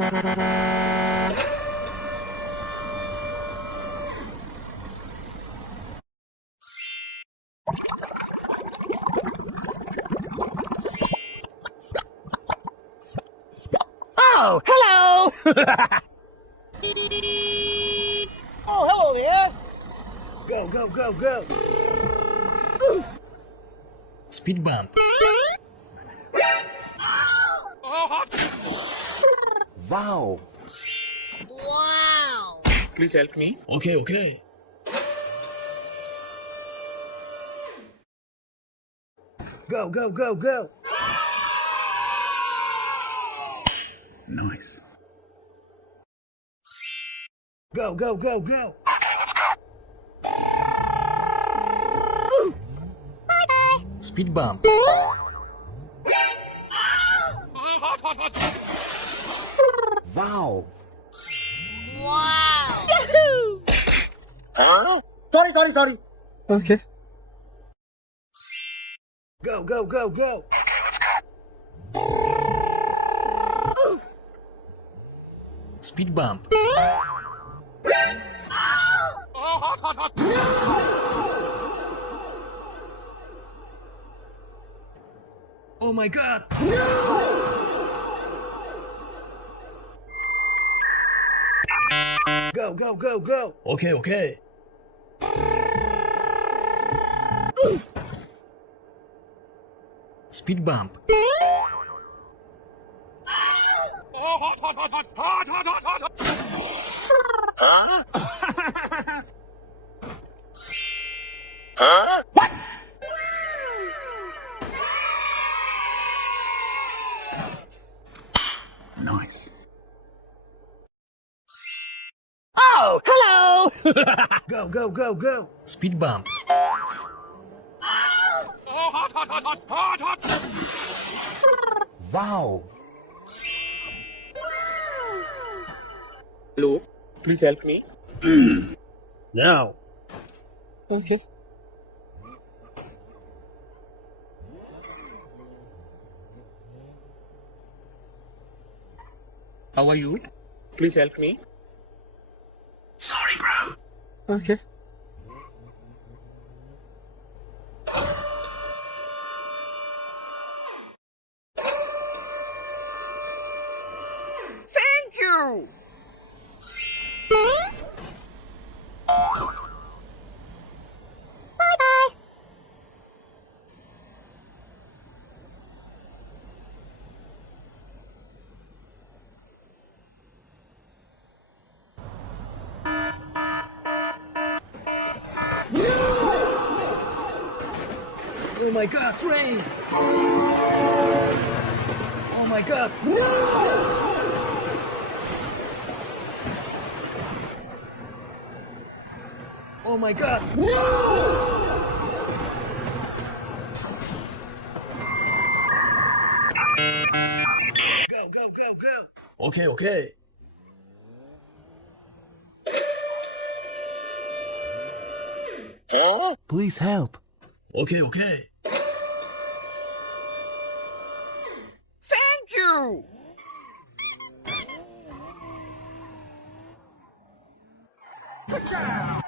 Oh, hello! Oh, hello there! Go, go, go, go! Speed bump. Wow! Wow! Please help me. Okay, okay. Go, go, go, go! Nice. Go, go, go, go! Bye-bye! Speed bump. Wow! Wow! Huh? Sorry. Okay. Go, go, go, go! Speed bump. Oh my god! Go, go, go, go! Okay, okay. Speed bump. Huh? What? Nice. Oh, hello! Go, go, go, go! Speed bump. Wow! Hello, please help me. Now. Okay. How are you? Please help me. Sorry, bro. Okay. Thank you! Bye-bye! Oh my god, train! Oh my god! Oh my god! Go, go, go, go! Okay, okay. Huh? Please help. Okay, okay. Thank you! Good job!